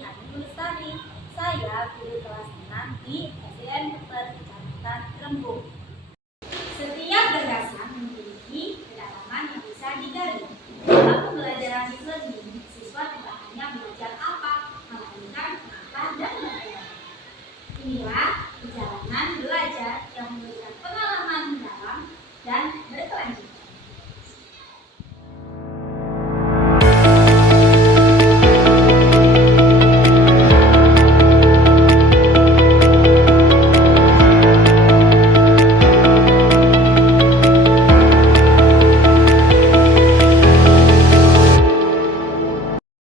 Ani Lestari. Saya guru kelas 6 di SDN Kecamatan Rembung. Setiap gagasan memiliki kedalaman yang bisa digali. Dalam pembelajaran deep learning, siswa tidak hanya belajar apa, melainkan apa dan bagaimana. Inilah perjalanan belajar yang memberikan pengalaman mendalam dan berkelanjutan.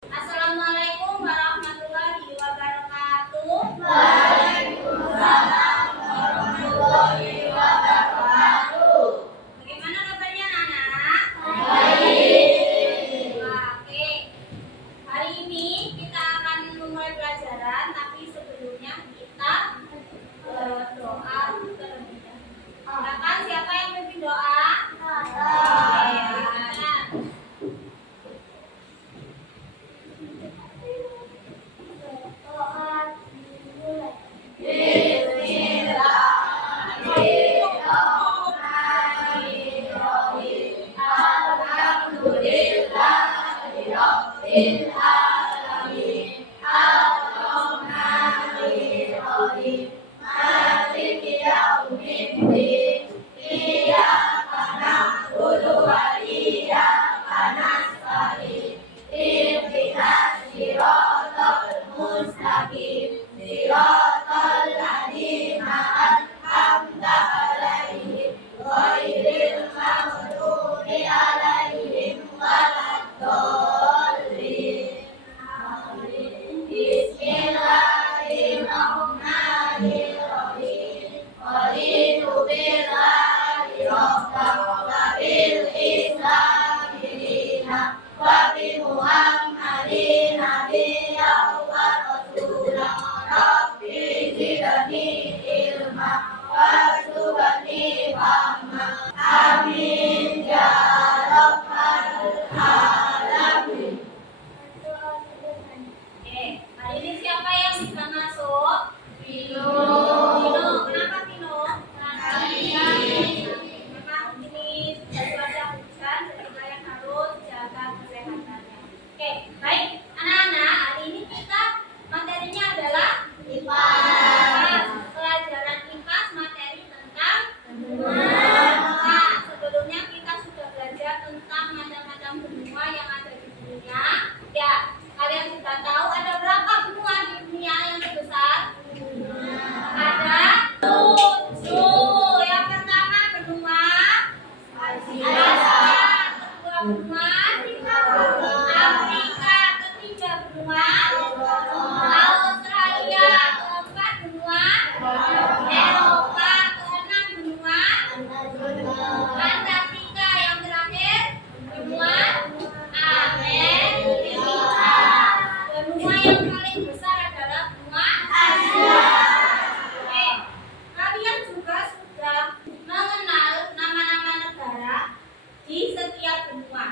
Assalamualaikum warahmatullahi wabarakatuh. Waalaikumsalam warahmatullahi wabarakatuh. Bagaimana kabarnya anak-anak? Baik. Oke. Hari ini kita akan memulai pelajaran, tapi sebelumnya kita doa terlebih dahulu. Silakan, siapa yang memimpin doa? Amin ya rabbal alamin. Hari ini siapa yang bisa masuk? Pino. Kenapa Pino? Karena memang ini cuaca hujan, jadi kalian harus jaga kesehatannya. Oke, baik anak-anak, hari ini kita materinya adalah IPA. Pelajaran IPA materi tentang benua. Sebelumnya kita sudah belajar tentang macam-macam benua yang ada di dunia. Ya, kalian sudah tahu ada berapa benua di dunia yang terbesar? Ada 7. Yang pertama benua Asia, kedua benua Afrika, ketiga benua Australia, keempat benua Eropa, keenam benua Antartika, yang terakhir benua Amerika. Benua yang paling besar adalah benua Asia. Oke, kalian juga sudah mengenal nama-nama negara di setiap benua.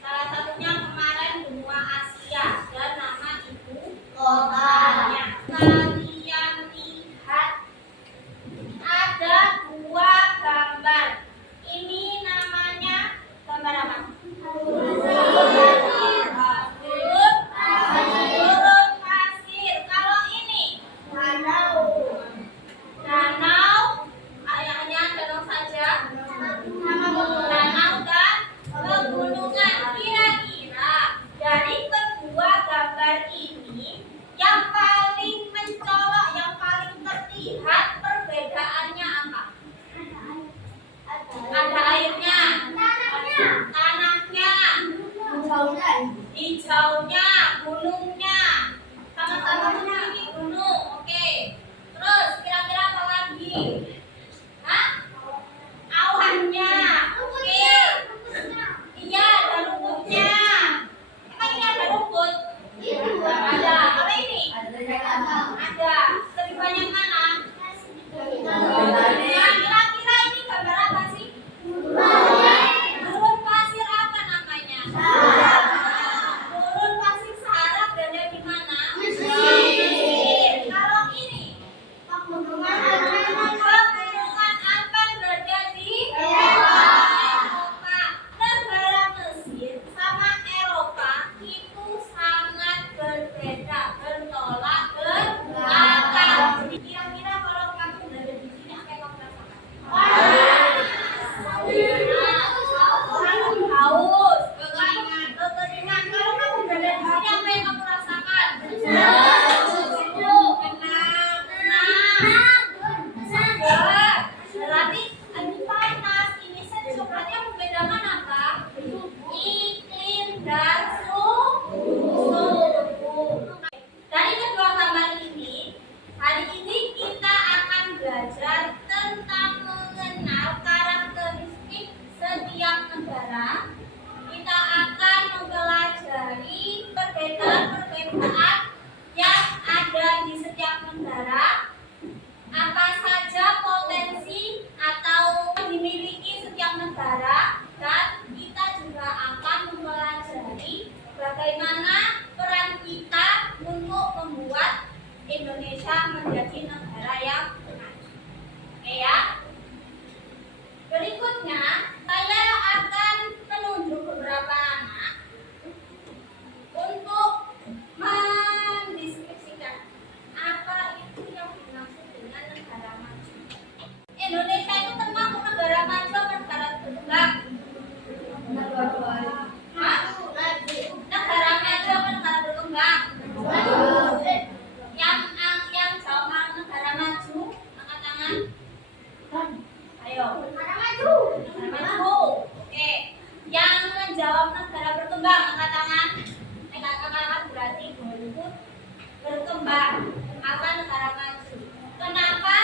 Salah satunya kemarin benua Asia dan nama ibu kotanya. Kalian lihat ada 2 gambar. Ini namanya gambar apa? Gurun pasir. Kalau ini danau, hanya danau saja. Danau dan pegunungan. Kira-kira dari kedua gambar ini yang paling mencolok pekerjaan yang ada di setiap negara, apa saja potensi atau dimiliki setiap negara, dan kita juga akan mempelajari bagaimana peran kita untuk membuat Indonesia menjadi negara yang maju. Oke ya. Berikutnya, saya akan menunjuk beberapa anak untuk mendeskripsikan apa itu yang dimaksud dengan negara maju. Indonesia itu termasuk negara maju atau negara berkembang? Hah? Negara maju atau negara berkembang? Yang jawab negara maju, angkat tangan. Ayo. Negara maju. Negara maju. Oke. Yang menjawab negara berkembang, angkat tangan. Kakak-kakak berarti golput berkembang. Apa negara maju? Kenapa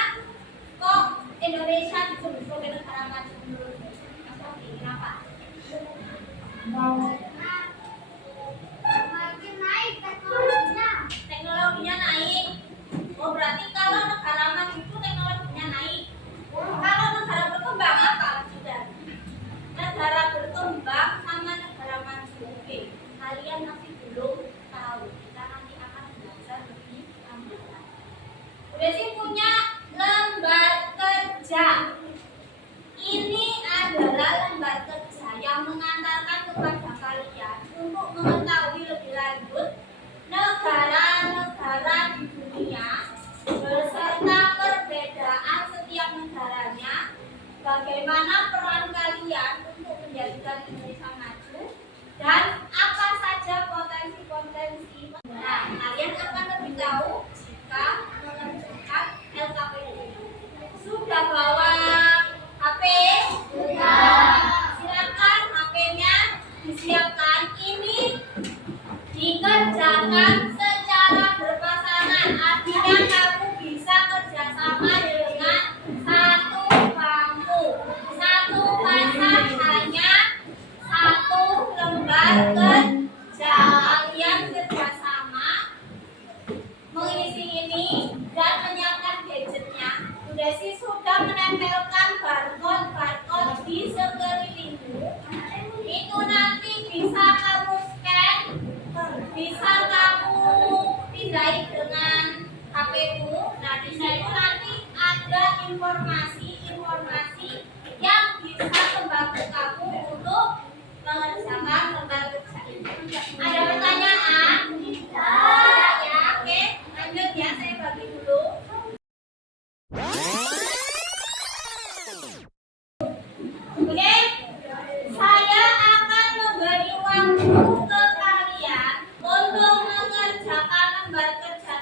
kok Indonesia disebut sebagai negara maju menurut Mas Sofi? Kenapa? Makin naik teknologinya. Teknologinya naik. Oh, berarti kalau negara maju itu teknologinya naik. Kalau negara berkembang apa sudah? Negara berkembang sama negara maju. Oke, kalian masih belum tahu. Kita nanti akan belajar lebih lanjut. Udah sih punya lembar kerja. Ini adalah lembar kerja yang mengantarkan kepada kalian untuk mengetahui lebih lanjut negara-negara di dunia beserta perbedaan setiap negaranya, bagaimana peran kalian untuk menjadikan Indonesia maju, dan apa saja potensi-potensi. Nah, kalian akan lebih tahu jika mengerjakan LKPD. Sudah bawa HP? Sudah. Silakan HP-nya disiapkan. Ini dikerjakan secara berpasangan, artinya kamu bisa kerjasama dengan satu bangku. Satu pasang hanya satu lembar kerja. Kalian kerjasama mengisi ini dan menyiapkan gadgetnya. Udah sih sudah menempelkan barcode di sekelilingmu. Itu nanti bisa kamu scan, bisa kamu pindahin dengan HP-mu. Nah, di situ nanti ada informasi yang bisa membantu kamu untuk mengerjakan lembar kerja ini. Ada pertanyaan? Tidak ya? Oke, lanjut ya, saya bagi dulu. Oke, saya akan memberi waktu ke kalian untuk mengerjakan lembar kerja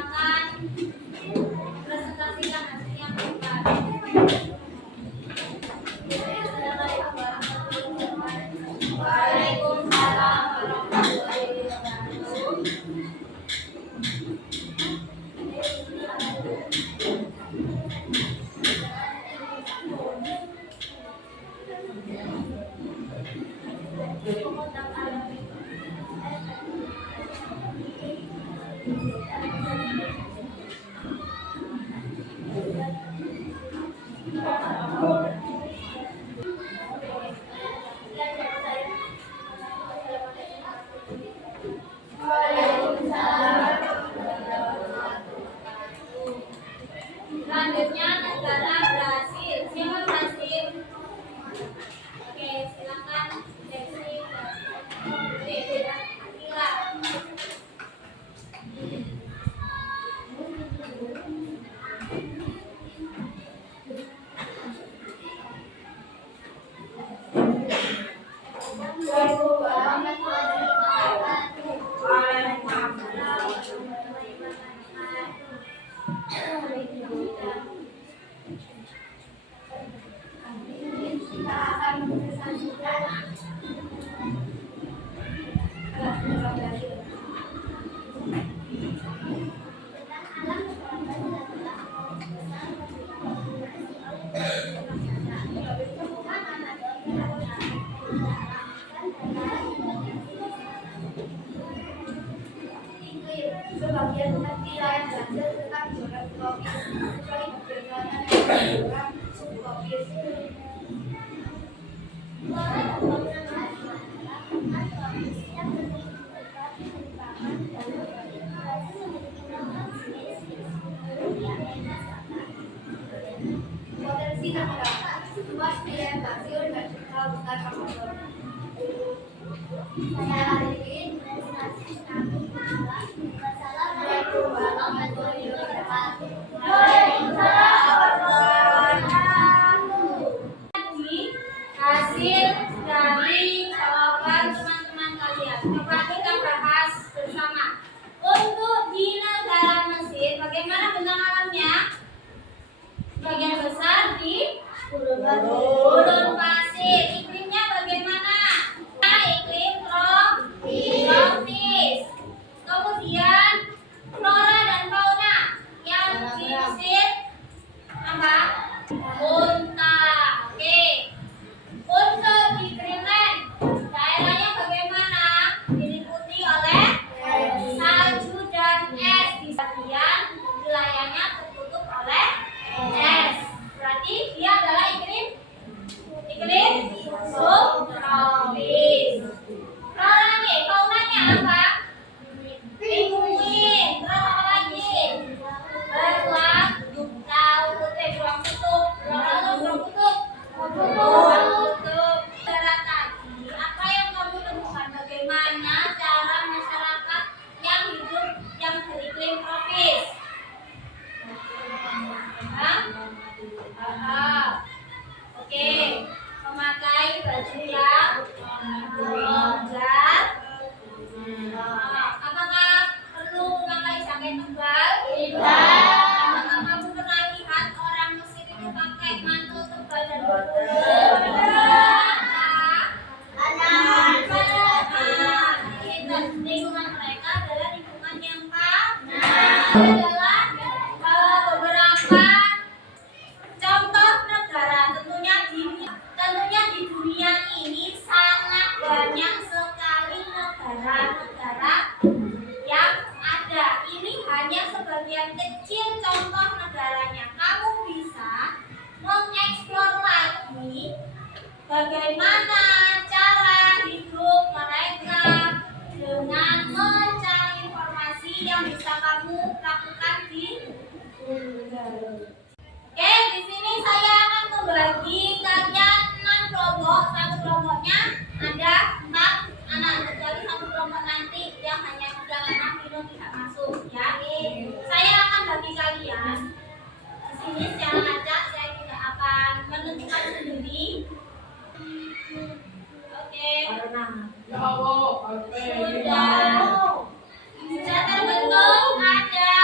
silakan presentasikan hasilnya kepada. Waalaikumsalam warahmatullahi wabarakatuh. Selanjutnya negara Brasil. Siapa Brasil? Oke, silakan Desi. Akila. Sebagian wilayah Brazil tetap zona tropis, kecuali bagian zona subtropis. Potensi negara luas wilayah Brazil dan Central Bukan Amazon. Saya Arifin, destinasi kami adalah Wassalamualaikum warahmatullahi wabarakatuh. Hasil dari jawaban teman-teman kalian. Coba kita bahas bersama. Untuk di negara Mesir, bagaimana bentang alamnya? Bagian besar di gurun pasir. Iklimnya bagaimana? Iklim tropis. Kemudian flora dan fauna yang di Mesir apa? Unta. Oke. Untuk di Greenland, daerahnya bagaimana? Diliputi oleh salju dan es. Di bagian wilayahnya tertutup oleh es. Berarti dia adalah iklim subtropis. Floranya, faunanya apa? Penguin. Terus apa lagi? Beruang kutub. Beruang kutub. Darat tadi, apa yang kamu temukan? Bagaimana cara masyarakat yang hidup yang beriklim tropis? Oke, memakai baju yang longgar. Apakah perlu memakai jaket tebal? Tidak. Apakah kamu pernah lihat orang Mesir itu pakai mantel tebal dan lingkungan mereka adalah lingkungan yang panas. Adalah beberapa contoh negara. Tentunya di dunia ini sangat banyak sekali negara-negara yang ada. Ini hanya sebagian kecil contoh negaranya. Kamu bisa mengeksplor lagi bagaimana cara hidup mereka dengan mencari informasi yang bisa kamu lakukan di Google. Oke, di sini saya akan membagi kalian 6 kelompok. Satu kelompoknya ada 4 anak, kecuali satu kelompok nanti yang hanya 3 anak itu tidak masuk ya. Saya akan bagi kalian di sini secara acak, saya tidak akan menentukan sendiri. Oke. Sudah terbentuk ada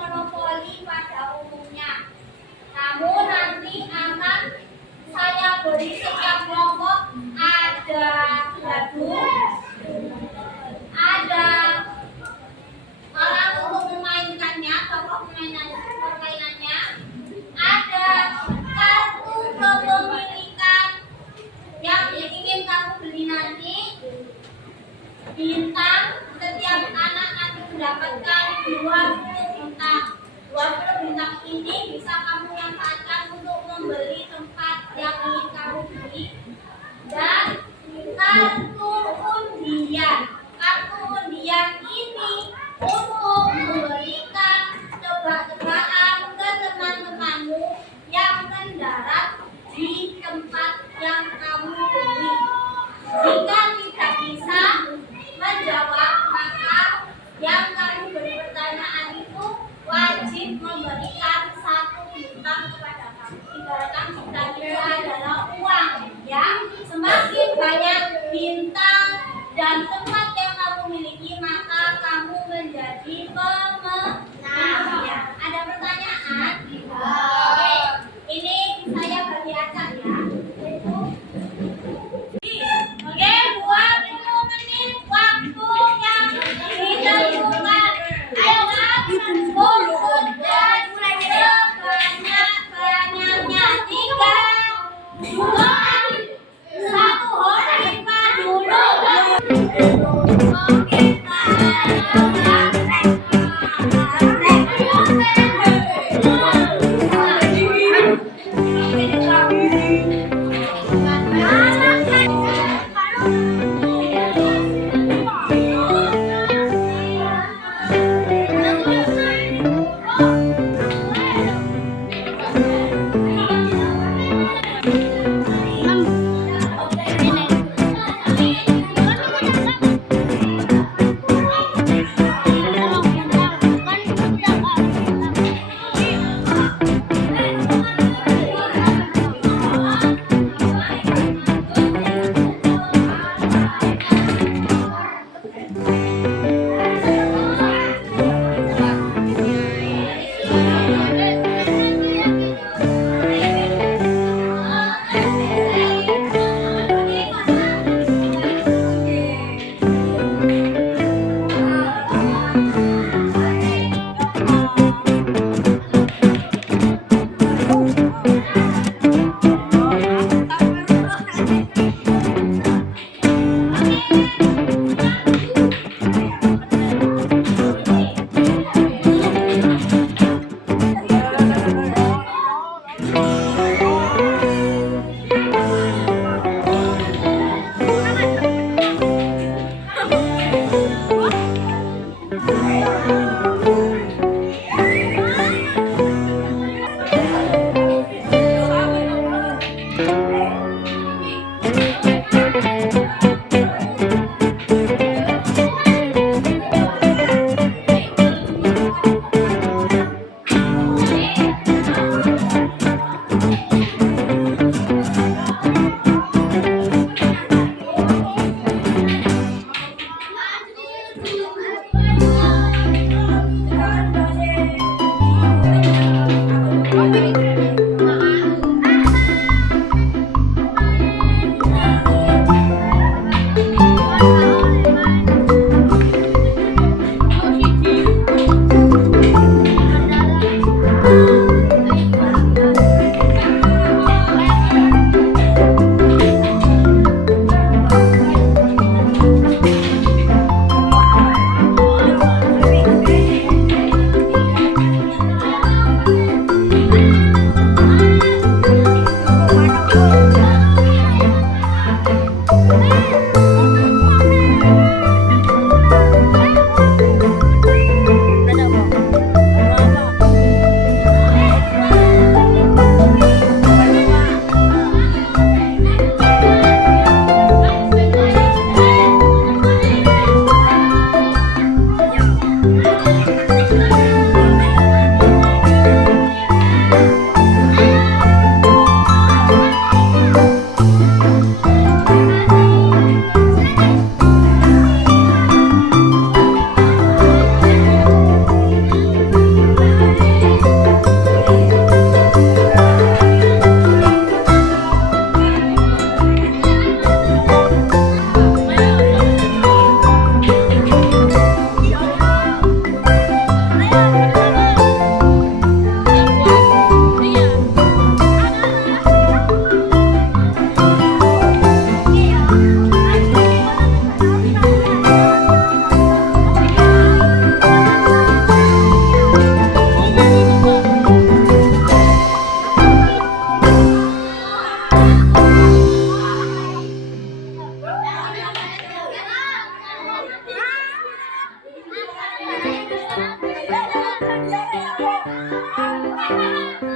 monopoli pada umumnya. Namun nanti akan saya beri setiap kelompok ada gadu, ada orang untuk memainkannya, tokoh permainannya, ada kartu kepemilikan yang ingin kamu beli nanti, bintang, setiap anak nanti mendapatkan 20 bintang. 20 bintang ini bisa kamu manfaatkan untuk membeli tempat yang ingin kamu beli. Dan kartu undian. Kartu undian ini untuk memberikan tebak-tebakan ke teman-temanmu yang mendarat di tempat yang kamu beli. Jika tidak bisa menjawab, maka yang kamu beri pertanyaan itu wajib memberikan 1 bintang kepada kamu. Ibaratkan bintang itu adalah uang, ya. Semakin banyak bintang dan tempat yang kamu miliki, maka kamu menjadi pemenang. Ya. Ada pertanyaan? Oke, ini saya bagi acak ya. Oke, 20 menit waktu yang ditentukan. Ayo kan, untuk dan sebanyak-banyaknya 3, 2, 1, hore dulu. Thank you.